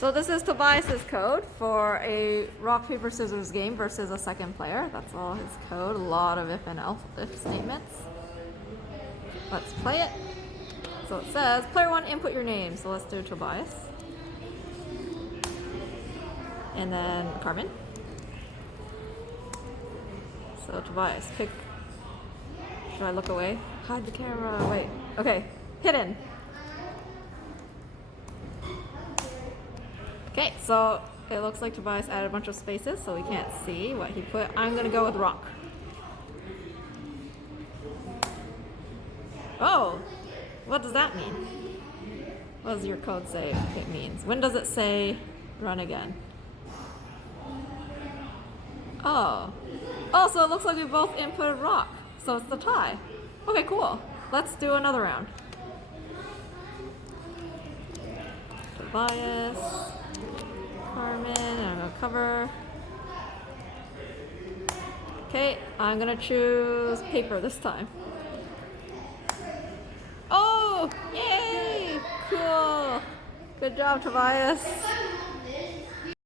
So this is Tobias's code for a rock, paper, scissors game versus a second player. That's all his code. A lot of if and else if statements. Let's play it. So it says, player 1, input your name. So let's do Tobias. And then Carmen. So Tobias, pick. Should I look away? Hide the camera. Wait. Okay. Hidden. Okay, so it looks like Tobias added a bunch of spaces, so we can't see what he put. I'm gonna go with rock. Oh, what does that mean? What does your code say it means? When does it say run again? Oh, so it looks like we both inputted rock, so it's the tie. Okay, cool. Let's do another round. Tobias. Carmen, I'm gonna cover. Okay, I'm gonna choose paper this time. Oh, yay! Cool. Good job, Tobias.